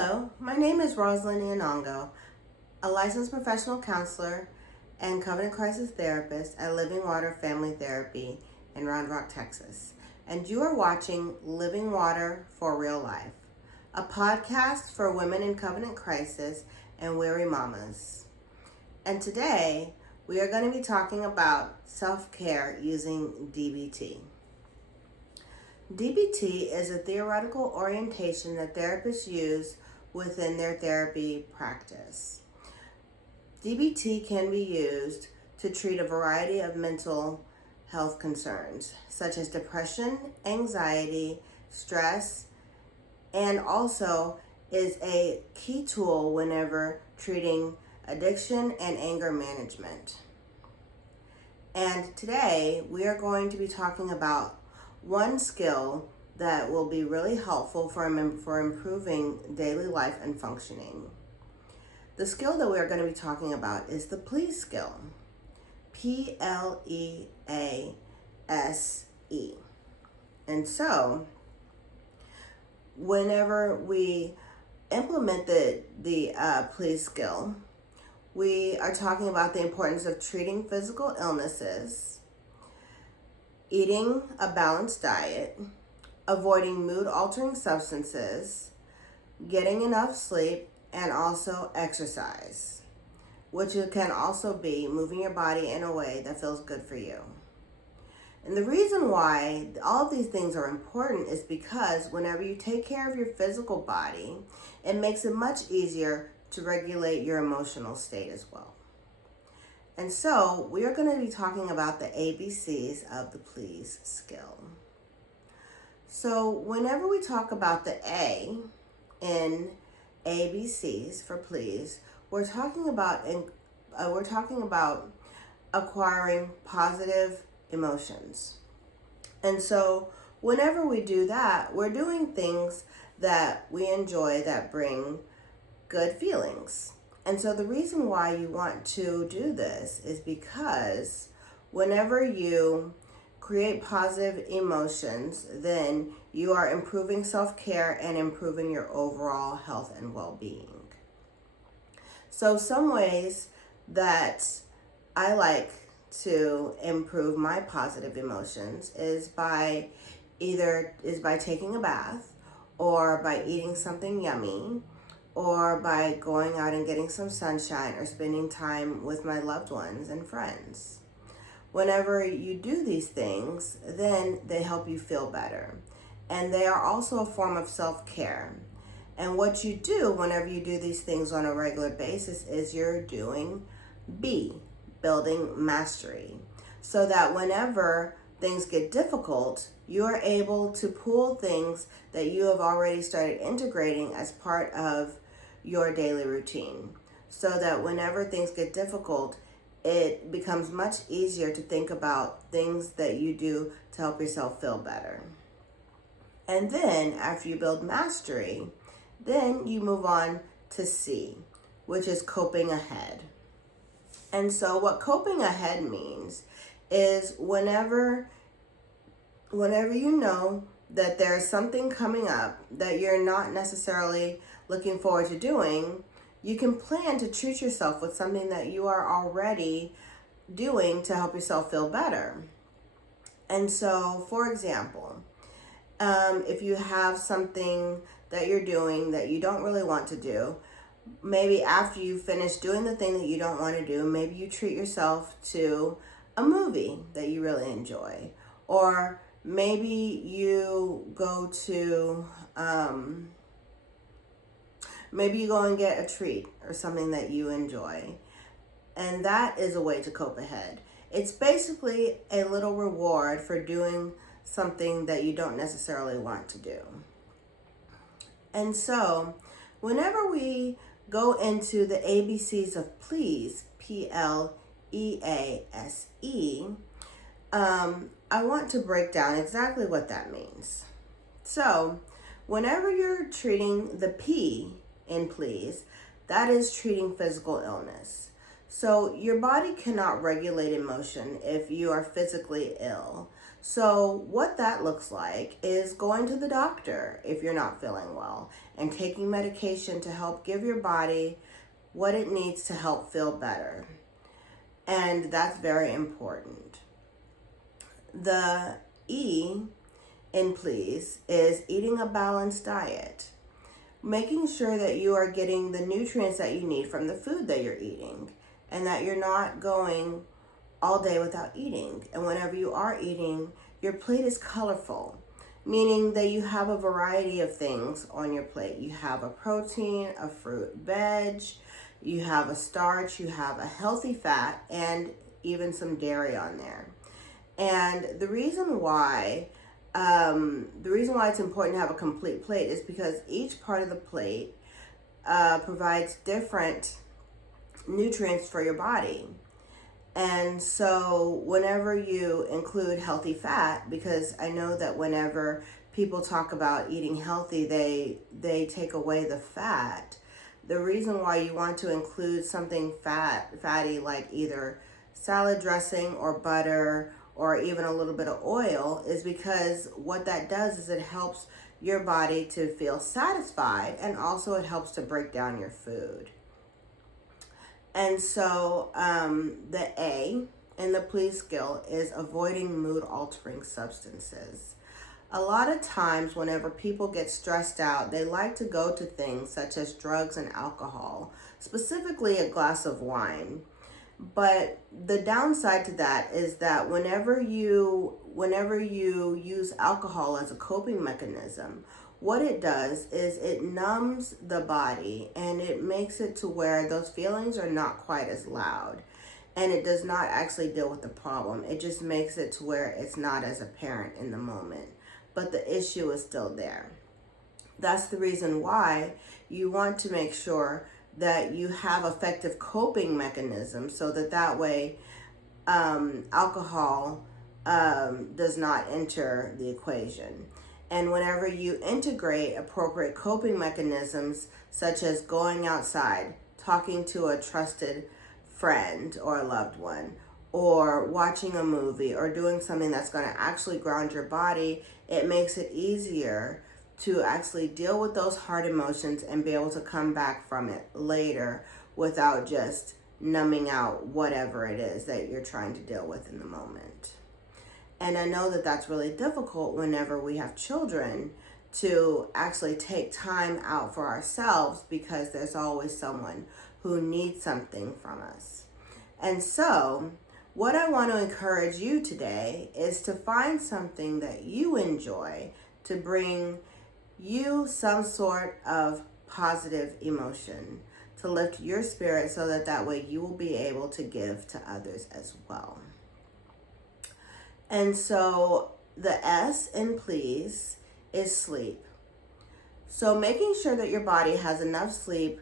Hello, my name is Roslynn Nyanhongo, a licensed professional counselor and covenant crisis therapist at Living Water Family Therapy in Round Rock, Texas. And you are watching Living Water for Real Life, a podcast for women in covenant crisis and weary mamas. And today we are going to be talking about self-care using DBT. DBT is a theoretical orientation that therapists use within their therapy practice. DBT can be used to treat a variety of mental health concerns, such as depression, anxiety, stress, and also is a key tool whenever treating addiction and anger management. And today we are going to be talking about one skill that will be really helpful for improving daily life and functioning. The skill that we are going to be talking about is the please skill. Please. And so, whenever we implement the please skill, we are talking about the importance of treating physical illnesses, eating a balanced diet, avoiding mood-altering substances, getting enough sleep, and also exercise, which can also be moving your body in a way that feels good for you. And the reason why all of these things are important is because whenever you take care of your physical body, it makes it much easier to regulate your emotional state as well. And so we are going to be talking about the ABCs of the please skill. So whenever we talk about the A in ABCs for please, we're talking about acquiring positive emotions. And so whenever we do that, we're doing things that we enjoy that bring good feelings. And so the reason why you want to do this is because whenever you create positive emotions, then you are improving self-care and improving your overall health and well-being. So some ways that I like to improve my positive emotions is by taking a bath, or by eating something yummy, or by going out and getting some sunshine, or spending time with my loved ones and friends. Whenever you do these things, then they help you feel better. And they are also a form of self-care. And what you do whenever you do these things on a regular basis is you're doing B, building mastery. So that whenever things get difficult, you are able to pull things that you have already started integrating as part of your daily routine, so that whenever things get difficult, it becomes much easier to think about things that you do to help yourself feel better. And then after you build mastery, then you move on to C, which is coping ahead. And so what coping ahead means is whenever you know that there's something coming up that you're not necessarily looking forward to doing, you can plan to treat yourself with something that you are already doing to help yourself feel better. And so, for example, if you have something that you're doing that you don't really want to do, maybe after you finish doing the thing that you don't want to do, maybe you treat yourself to a movie that you really enjoy. Or maybe you go and get a treat or something that you enjoy. And that is a way to cope ahead. It's basically a little reward for doing something that you don't necessarily want to do. And so whenever we go into the ABCs of please, Please, I want to break down exactly what that means. So whenever you're treating the P in please, that is treating physical illness. So your body cannot regulate emotion if you are physically ill. So what that looks like is going to the doctor if you're not feeling well and taking medication to help give your body what it needs to help feel better. And that's very important. The E in please is eating a balanced diet. Making sure that you are getting the nutrients that you need from the food that you're eating and that you're not going all day without eating. And whenever you are eating, your plate is colorful, meaning that you have a variety of things on your plate. You have a protein, a fruit, veg, you have a starch, you have a healthy fat, and even some dairy on there. And the reason why it's important to have a complete plate is because each part of the plate provides different nutrients for your body. And so whenever you include healthy fat, because I know that whenever people talk about eating healthy, they take away the fat. The reason why you want to include something fatty like either salad dressing or butter or even a little bit of oil is because what that does is it helps your body to feel satisfied, and also it helps to break down your food. And so the A in the please skill is avoiding mood altering substances. A lot of times whenever people get stressed out, they like to go to things such as drugs and alcohol, specifically a glass of wine. But the downside to that is that whenever you use alcohol as a coping mechanism, what it does is it numbs the body and it makes it to where those feelings are not quite as loud. And it does not actually deal with the problem. It just makes it to where it's not as apparent in the moment. But the issue is still there. That's the reason why you want to make sure that you have effective coping mechanisms so that way alcohol does not enter the equation. And whenever you integrate appropriate coping mechanisms, such as going outside, talking to a trusted friend or a loved one, or watching a movie, or doing something that's going to actually ground your body, it makes it easier to actually deal with those hard emotions and be able to come back from it later without just numbing out whatever it is that you're trying to deal with in the moment. And I know that that's really difficult whenever we have children to actually take time out for ourselves, because there's always someone who needs something from us. And so what I want to encourage you today is to find something that you enjoy to bring you some sort of positive emotion, to lift your spirit so that way you will be able to give to others as well. And so the S in please is sleep. So making sure that your body has enough sleep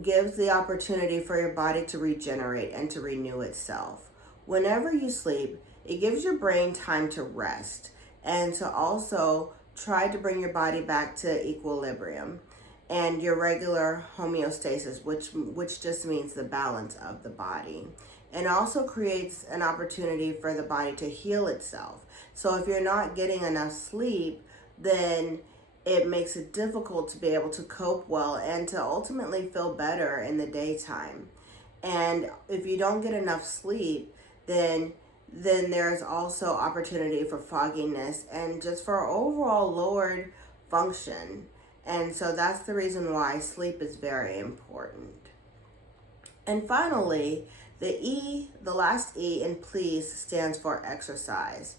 gives the opportunity for your body to regenerate and to renew itself. Whenever you sleep, it gives your brain time to rest and to also try to bring your body back to equilibrium and your regular homeostasis, which just means the balance of the body. And also creates an opportunity for the body to heal itself. So if you're not getting enough sleep, then it makes it difficult to be able to cope well and to ultimately feel better in the daytime. And if you don't get enough sleep, then there's also opportunity for fogginess and just for overall lowered function. And so that's the reason why sleep is very important. And finally, the last E in please stands for exercise,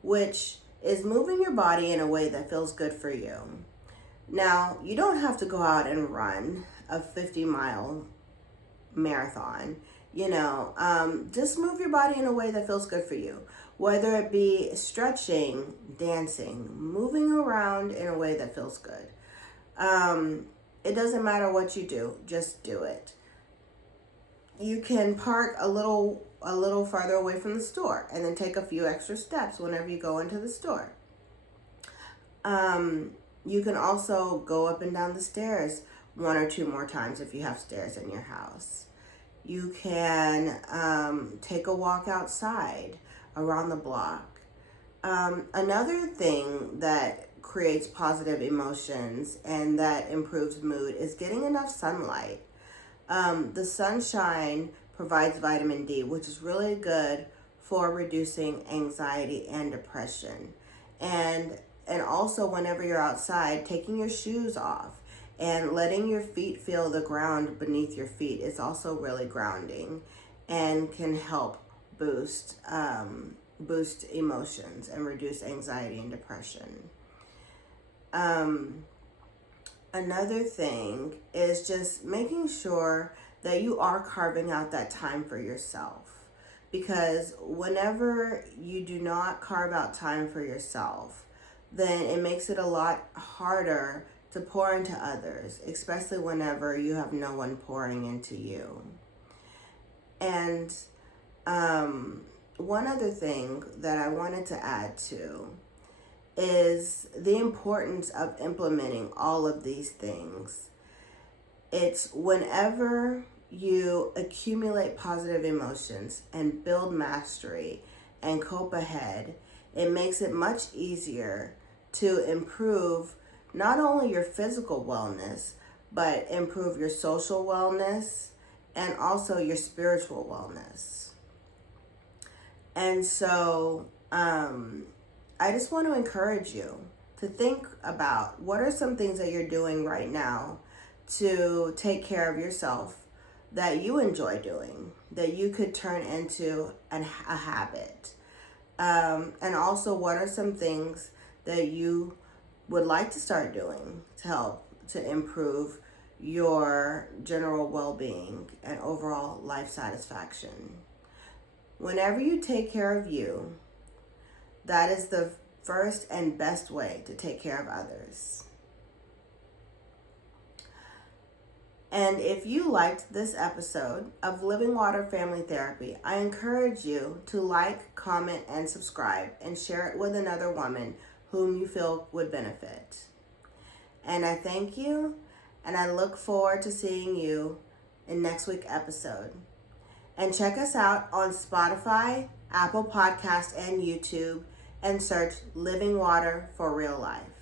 which is moving your body in a way that feels good for you. Now, you don't have to go out and run a 50-mile marathon. Just move your body in a way that feels good for you, whether it be stretching, dancing, moving around in a way that feels good. It doesn't matter what you do, just do it. You can park a little farther away from the store and then take a few extra steps whenever you go into the store. You can also go up and down the stairs 1 or 2 more times if you have stairs in your house. You can take a walk outside around the block. Another thing that creates positive emotions and that improves mood is getting enough sunlight. The sunshine provides vitamin D, which is really good for reducing anxiety and depression. And and also whenever you're outside, taking your shoes off and letting your feet feel the ground beneath your feet is also really grounding and can help boost boost emotions and reduce anxiety and depression. Um, Another thing is just making sure that you are carving out that time for yourself. Because whenever you do not carve out time for yourself, then it makes it a lot harder to pour into others, especially whenever you have no one pouring into you. And one other thing that I wanted to add to is the importance of implementing all of these things. It's whenever you accumulate positive emotions and build mastery and cope ahead, it makes it much easier to improve not only your physical wellness, but improve your social wellness and also your spiritual wellness. And so, I just want to encourage you to think about what are some things that you're doing right now to take care of yourself that you enjoy doing, that you could turn into a habit. And also, what are some things that you would like to start doing to help to improve your general well-being and overall life satisfaction? Whenever you take care of you, that is the first and best way to take care of others. And if you liked this episode of Living Water Family Therapy, I encourage you to like, comment, and subscribe and share it with another woman whom you feel would benefit. And I thank you, and I look forward to seeing you in next week's episode. And check us out on Spotify, Apple Podcasts, and YouTube, and search Living Water for Real Life.